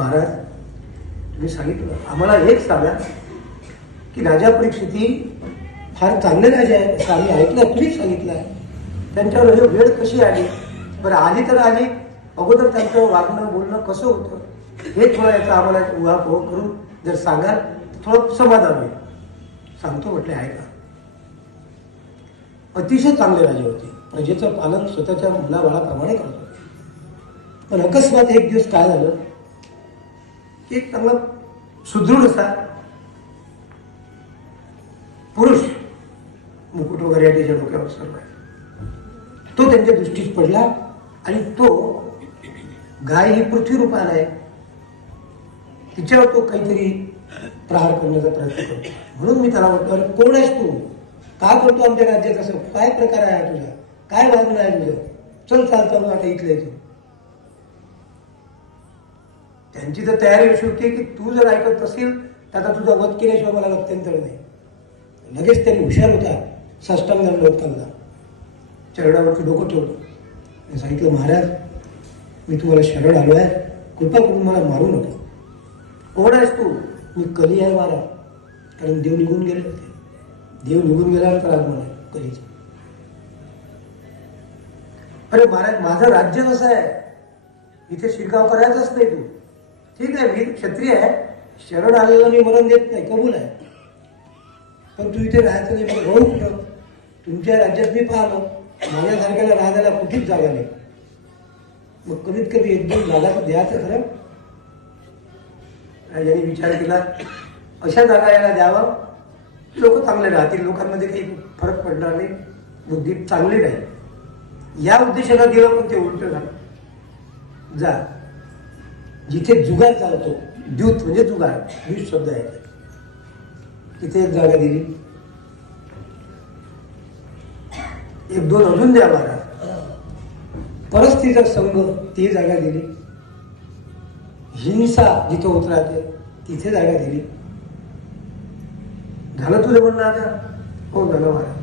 महाराज, तुम्ही सांगितलं आम्हाला एक सांगा की राजा परीक्षिती फार चांगले राजे आहेत असं आम्ही ऐकलं, तुम्हीच सांगितलं आहे. त्यांच्यावर वेळ कशी आली? बरं आली तर आली, अगोदर त्यांचं वागणं बोलणं कसं होतं हे थोडं याचा आम्हाला उहापोह करून जर सांगाल तर थोडं समाधान होईल. सांगतो म्हटले आहे का. अतिशय चांगले राजे होते, प्रजेचं पालन स्वतःच्या मुलाबाळाप्रमाणे करत होते. पण अकस्मात एक दिवस काय झालं की एक चांगला सुदृढ असा पुरुष, मुकुट वगैरे या त्याच्या डोक्यावर सर्व आहे, तो त्यांच्या दृष्टीस पडला. आणि तो गाय ही पृथ्वी रूपाला आहे, तिच्यावर तो काहीतरी प्रहार करण्याचा प्रयत्न करतो. म्हणून मी त्याला म्हणतो, अरे कोण आहेस तू? का करतो आमच्या राज्यात असं? काय प्रकार आहे तुझा? काय वागणं आहे तुझं? चल चालतो आता इथलं येतो. त्यांची तर तयारी अशी होती की तू जर ऐकत असेल तर आता तुझा वध केल्याशिवाय मला गत्यंतर नाही. लगेच त्यांनी हुशार होता, साष्टांग दंडवत चरणावरती डोकं ठेवलं. मी सांगितलं, महाराज मी तुम्हाला शरण आलो आहे, कृपा करून मला मारू नका. कोण आहेस तू? मी कली आहे महाराज. कारण देव निघून गेले होते. देव निघून गेल्यानंतर आगमन आहे कलीचं. अरे महाराज, माझं राज्य कसं आहे, इथे शिरकाव करायचाच नाही तू. ठीक आहे, मी क्षत्रिय आहे, शरण आलेला मी मरण देत नाही, कबूल आहे. पण तू इथे राहायचं नाही. मला भाऊ कुठं? तुमच्या राज्यात मी पाहिलं, माझ्यासारख्याला राहण्याला कुठेच जागा नाही. मग कमीत कमी एक दोन जागा तर द्यायचं खरं. राजाने विचार केला, अशा जागा याला द्यावं लोक चांगले राहतील, लोकांमध्ये काही फरक पडणार नाही, बुद्धी चांगली राहील, या उद्देशाला दिलं. पण ते उलट झालं. जा, जिथे जुगार चालतो, द्यूत म्हणजे जुगार, द्यूत शब्द आहे, तिथे एक जागा दिली. एक दोन अजून द्या महाराज. परस्थितीचा संघ, ती जागा दिली. हिंसा जिथं होत राहते तिथे जागा दिली. झालं तुझं म्हणणं आता? हो झालं महाराज.